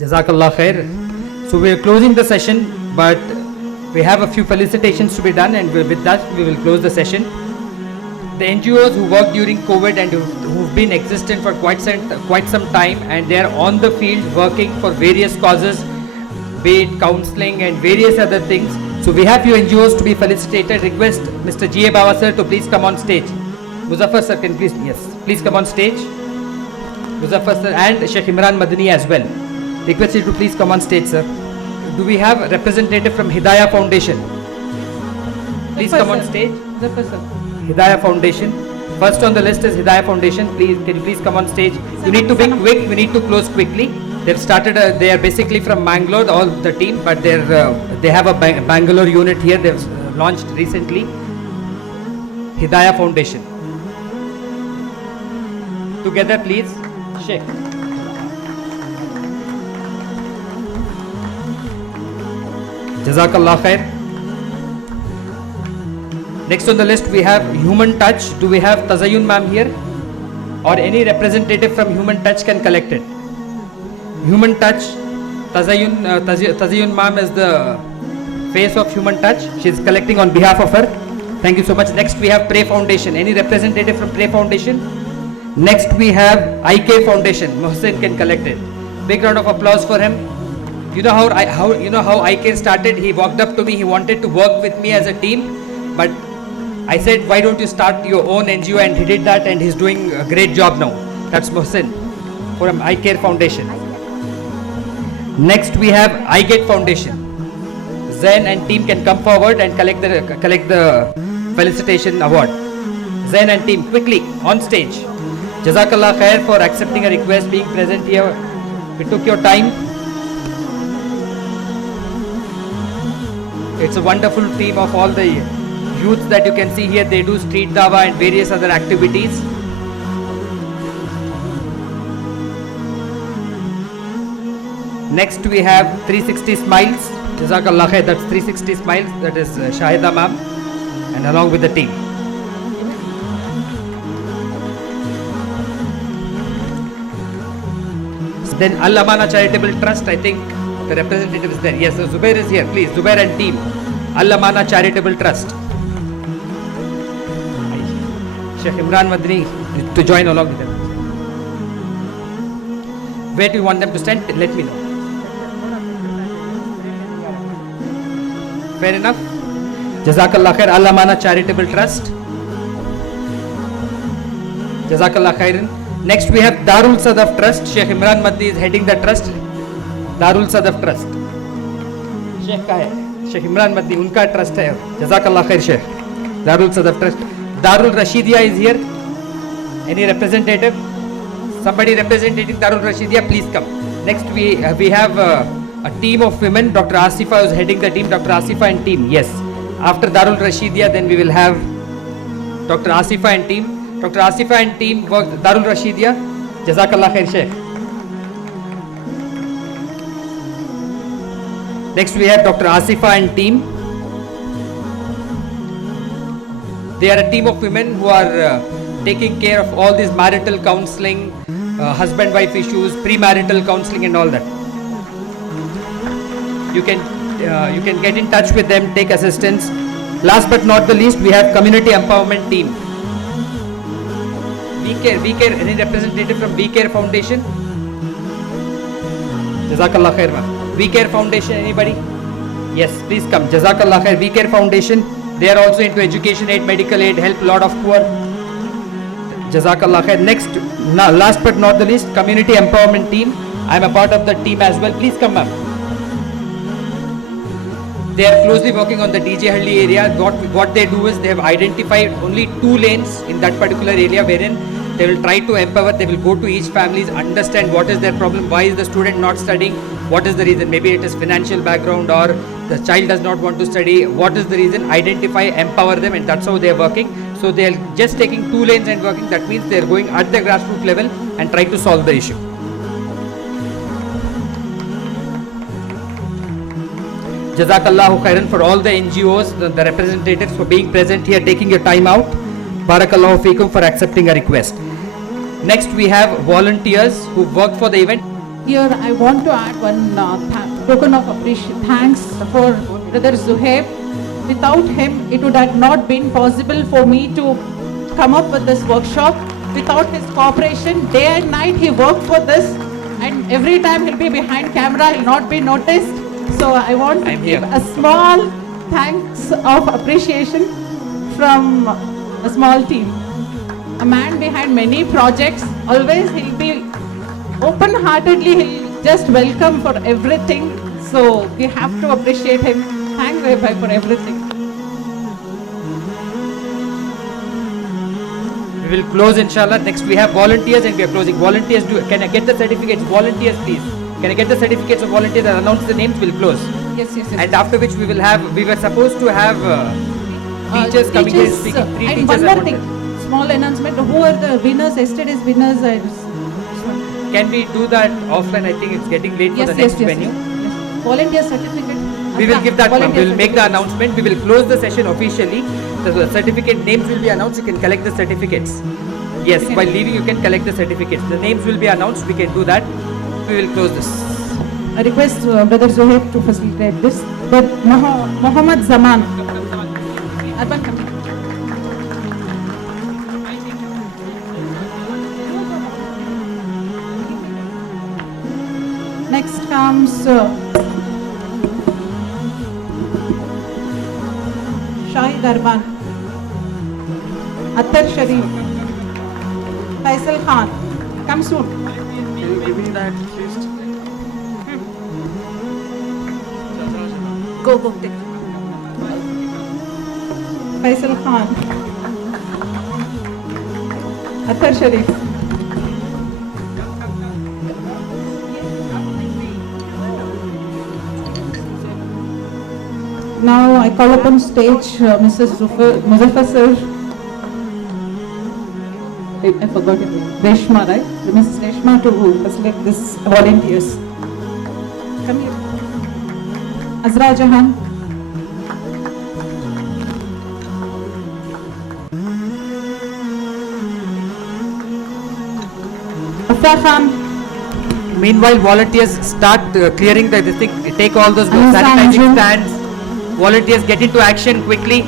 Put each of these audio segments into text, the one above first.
Jazakallah khair. So we are closing the session, but we have a few felicitations to be done, and with that we will close the session. The NGOs who worked during COVID and who've been existent for quite some time, and they are on the field working for various causes, be it counseling and various other things. So we have few NGOs to be felicitated. Request Mr. G.A. Bawa sir to please come on stage. Muzaffar sir, can please come on stage. Muzaffar sir and Sheikh Imran Madani as well. Request you to please come on stage, sir. Do we have a representative from Hidayah Foundation? Please come on stage. Hidayah Foundation. First on the list is Hidayah Foundation. Please, can you please come on stage? You need to be quick. We need to close quickly. They've started. They are basically from Bangalore, all the team, but they have a Bangalore unit here. They've launched recently. Hidayah Foundation. Together, please. Sheikh. Jazakallah khair. Next on the list we have Human Touch. Do we have Tazayun ma'am here? Or any representative from Human Touch can collect it. Human Touch, Tazayun ma'am is the face of Human Touch. She is collecting on behalf of her. Thank you so much. Next we have Pray Foundation. Any representative from Pray Foundation? Next we have IK Foundation. Mohsin can collect it. Big round of applause for him. You know how IK started? He walked up to me. He wanted to work with me as a team, but I said, why don't you start your own NGO? And he did that, and he's doing a great job now. That's Mohsin from iCare Foundation. Next we have iGet Foundation. Zen and team can come forward and collect the felicitation award. Zen and team, quickly on stage. Jazakallah khair for accepting a request, being present here. We took your time. It's a wonderful team of all the youth that you can see here. They do street dawa and various other activities. Next we have 360 Smiles. Jazakallah khair, that's 360 Smiles. That is Shahida ma'am, and along with the team. Then Al Amana Charitable Trust, I think the representative is there. Yes, so Zubair is here. Please, Zubair and team. Al Amana Charitable Trust. Sheikh Imran Madani to join along with them. Where do you want them to stand? Let me know. Fair enough. Jazakallah khair. Al Amana Charitable Trust. Jazakallah khairan. Next we have Darul Sadaf Trust. Sheikh Imran Madani is heading the trust. Darul Sadaf Trust. Sheikh का है? Sheikh Imran Madani, उनका trust है. Jazakallah khair Sheikh. Darul Sadaf Trust. Darul Rashidia is here. Any representative? Somebody representing Darul Rashidia, please come. Next we have a team of women. Dr. Asifa is heading the team. Dr. Asifa and team. Yes. After Darul Rashidia, then we will have Dr. Asifa and team. Dr. Asifa and team work Darul Rashidia. Jazakallah khair Sheikh. Next we have Dr. Asifa and team. They are a team of women who are taking care of all this marital counseling, husband-wife issues, premarital counseling and all that. You can get in touch with them, take assistance. Last but not the least, we have community empowerment team. We Care, any representative from We Care Foundation? Jazakallah khair ma'am. We Care Foundation, anybody? Yes, please come. Jazakallah khair. We Care Foundation. They are also into education aid, medical aid, help a lot of poor. Jazakallah khair. Next, last but not the least, community empowerment team. I am a part of the team as well. Please come, ma'am. They are closely working on the DJ Halli area. What they do is they have identified only 2 lanes in that particular area wherein they will try to empower. They will go to each families, understand what is their problem, why is the student not studying, what is the reason. Maybe it is financial background or the child does not want to study. What is the reason? Identify, empower them, and that's how they are working. So they are just taking 2 lanes and working. That means they are going at the grassroots level and trying to solve the issue. Jazakallahu khairan for all the NGOs, the representatives for being present here, taking your time out. Barakallahu feekum for accepting a request. Next we have volunteers who work for the event. Here I want to add one token of thanks for Brother Zuhaib. Without him, it would have not been possible for me to come up with this workshop. Without his cooperation, day and night he worked for this, and every time he'll be behind camera, he'll not be noticed. So I want to give a small thanks of appreciation from a small team. A man behind many projects, always he'll be open-heartedly, he'll just welcome for everything. So we have to appreciate him. Thank Rebhai for everything. We will close inshallah. Next we have volunteers and we are closing. Volunteers, can I get the certificates? Volunteers please. Can I get the certificates of volunteers and announce the names? We'll close. Yes. And after which we were supposed to have teachers coming here speaking. 3 and teachers. one more thing, small announcement. Who are the winners? Yesterday's winners. Can we do that offline? I think it's getting late for the next venue. Yes. Volunteer certificate. We will give that one. We will make the announcement. We will close the session officially. The certificate names will be announced. You can collect the certificates. Yes, while leaving you can collect the certificates. The names will be announced. We can do that. We will close this. I request Brother Zohaib to facilitate this. But Muhammad Zaman. Urban Committee. Next comes Shahid Arban, Attar Sharif, Faisal Khan. Come soon. Can you give me that list? Go. Faisal Khan, Attar Sharif. Now I call upon stage Mrs. Muzaffar sir. I forgot your name. Reshma, right? Mrs. Reshma to facilitate this volunteers. Come here. Azra Jahan. Afra Khan. Meanwhile, volunteers start clearing the thing. Take all those Anisa sanitizing Anju. stands. Volunteers get into action quickly.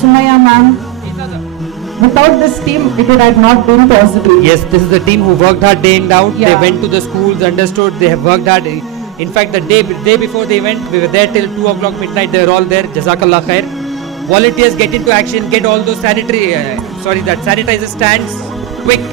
Sumaya ma'am. Without this team, it would have not been possible. Yes, this is the team who worked hard day in and out. They Yeah. went to the schools, understood. They have worked hard. In fact, the day before the event, we were there till 2 o'clock midnight. They were all there. Jazakallah khair. Volunteers get into action. Get all those sanitizer stands quick.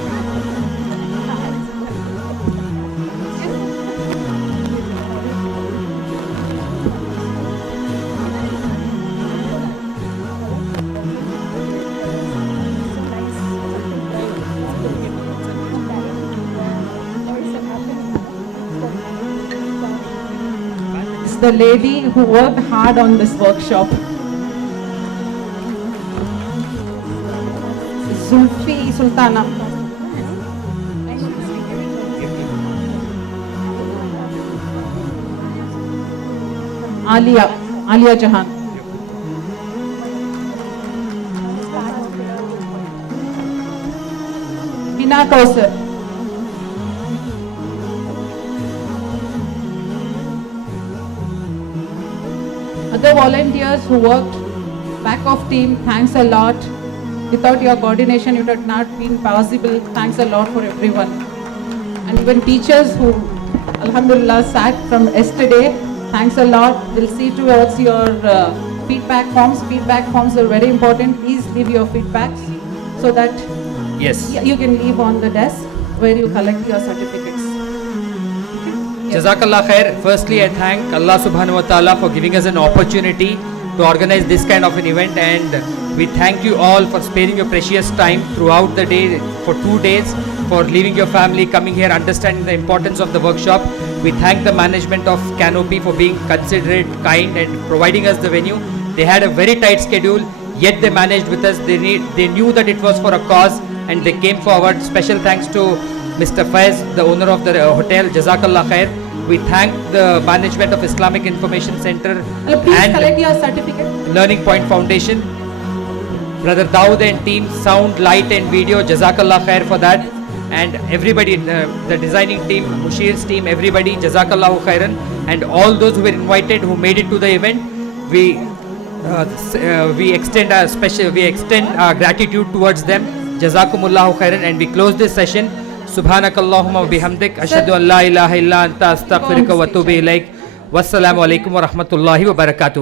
It's the lady who worked hard on this workshop. Zulfi Sultana. Alia Jahan. Bina Kausar. Other volunteers who worked back of team, thanks a lot. Without your coordination, it would have not been possible. Thanks a lot for everyone. And even teachers who, alhamdulillah, sat from yesterday, thanks a lot. We'll see towards your feedback forms. Feedback forms are very important. Please leave your feedbacks so that Yes. you can leave on the desk where you collect your certificates. Jazakallah khair. Firstly, I thank Allah subhanahu wa ta'ala for giving us an opportunity to organize this kind of an event, and we thank you all for sparing your precious time throughout the day for 2 days, for leaving your family, coming here, understanding the importance of the workshop. We thank the management of Canopy for being considerate, kind, and providing us the venue. They had a very tight schedule, yet they managed with us. They knew that it was for a cause and they came forward. Special thanks to Mr. Faiz, the owner of the hotel. Jazakallah khair. We thank the management of Islamic Information Center Please and collect your certificate. Learning Point Foundation. Brother Dawood and team, sound, light and video. Jazakallah khair for that. and everybody, the designing team, Mushir's team, everybody, Jazakallahu khairan, and all those who were invited, who made it to the event. We extend our gratitude towards them. Jazakumullahu khairan, and we close this session. Subhanakallahumma wa bihamdik, ashhadu an la ilaha illa anta, astaghfiruka wa atubu ilaik. Wassalamu alaikum wa rahmatullahi wa barakatuh.